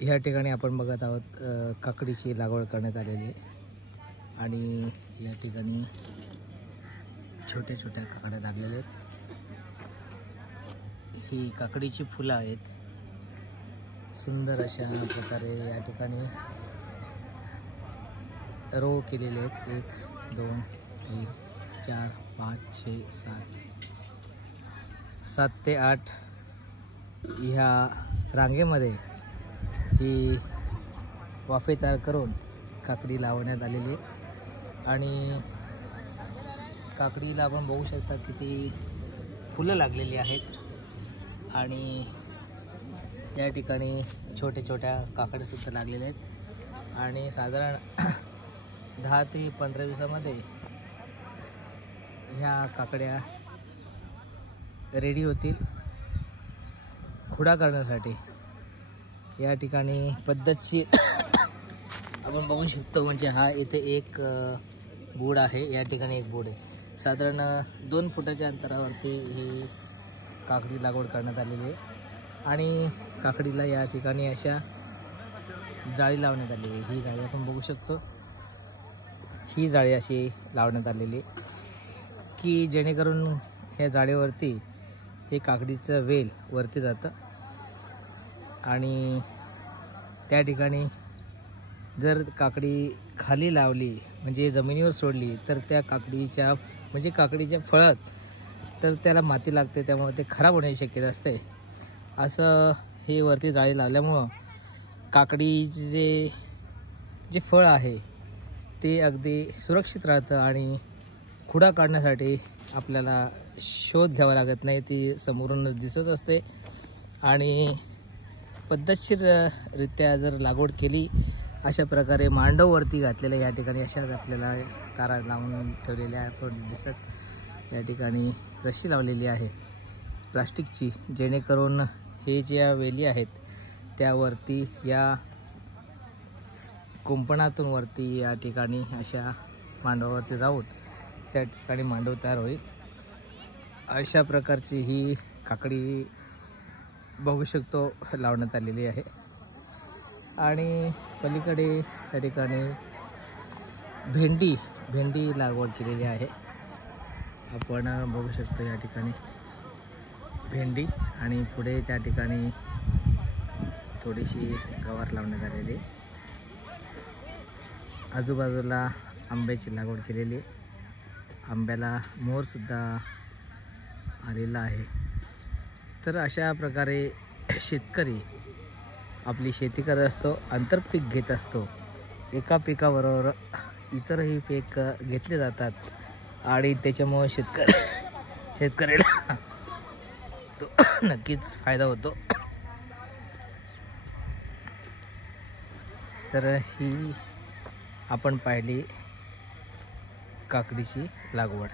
ह्या ठिकाणी आपण बघत आहोत काकडीची लागवड करण्यात आलेली आहे आणि या ठिकाणी छोट्या छोट्या काकड्या लागलेल्या आहेत। ही काकडीची फुलं आहेत। सुंदर अशा प्रकारे या ठिकाणी रो केलेले आहेत। 1 2 3 4 5 6 7 ते 8 ह्या रांगेमध्ये ही वाफे तयार करून काकडी लावण्यात आलेली आहे आणि काकडीला आपण बघू शकता किती फुलं लागलेली आहेत आणि या ठिकाणी छोट्या छोट्या काकड्या सुद्धा लागलेल्या आहेत आणि साधारण 10 ते 15 दिवसामध्ये ह्या काकड्या रेडी होतील खुडा करण्यासाठी। या ठिकाणी पद्धतशीर आपण बघू शकतो, म्हणजे हा इथे एक बोर्ड आहे, या ठिकाणी एक बोर्ड आहे। साधारण 2 फुटाच्या अंतरावरती ही काकडी लागवड करण्यात आलेली आहे आणि काकडीला या ठिकाणी अशा जाळी लावण्यात आलेली आहे। ही जाळी आपण बघू शकतो, ही जाळी अशी लावण्यात आलेली की जेणेकरून ह्या जाळीवरती हे काकडीचं वेल वरती जातं आणि त्या ठिकाणी जर काकडी खाली लावली म्हणजे जमिनीवर सोडली तर त्या काकडीच्या म्हणजे काकडीच्या फळात तर त्याला माती लागते, त्यामुळे ते खराब होण्याची शक्यता असते। असं हे वरती जाळी लावल्यामुळं काकडीचे जे फळ आहे ते अगदी सुरक्षित राहतं आणि खुडा काढण्यासाठी आपल्याला शोध घ्यावा लागत नाही, ती समोरूनच दिसत असते। आणि पद्धतशीररित्या जर लागवड केली अशा प्रकारे मांडववरती घातलेल्या या ठिकाणी अशाच आपल्याला तारा लावून ठेवलेल्या आपण दिसत। या ठिकाणी रशी लावलेली आहे प्लास्टिकची, जेणेकरून हे ज्या वेली आहेत त्यावरती या कुंपणातून वरती या ठिकाणी अशा मांडवावरती जाऊन त्या ठिकाणी मांडव तयार होईल। अशा प्रकारची ही काकडी बघू शकतो लावण्यात आलेली आहे आणि पलीकडे त्या ठिकाणी भेंडी लागवड केलेली आहे। आपण बघू शकतो या ठिकाणी भेंडी आणि पुढे त्या ठिकाणी थोडीशी गवार लावण्यात आलेली आहे। आजूबाजूला आंब्याची लागवड केलेली आहे, आंब्याला मोर सुद्धा आलेला आहे। तर अशा प्रकारे शेतकरी आपली शेती करत असतो, आंतरपीक घेत असतो। एका पिकाबरोबर इतरही पीक घेतले जातात आणि त्याच्यामुळे शेतकऱ्याला तो नक्कीच फायदा होतो। तर ही आपण पाहिली काकडीची लागवड।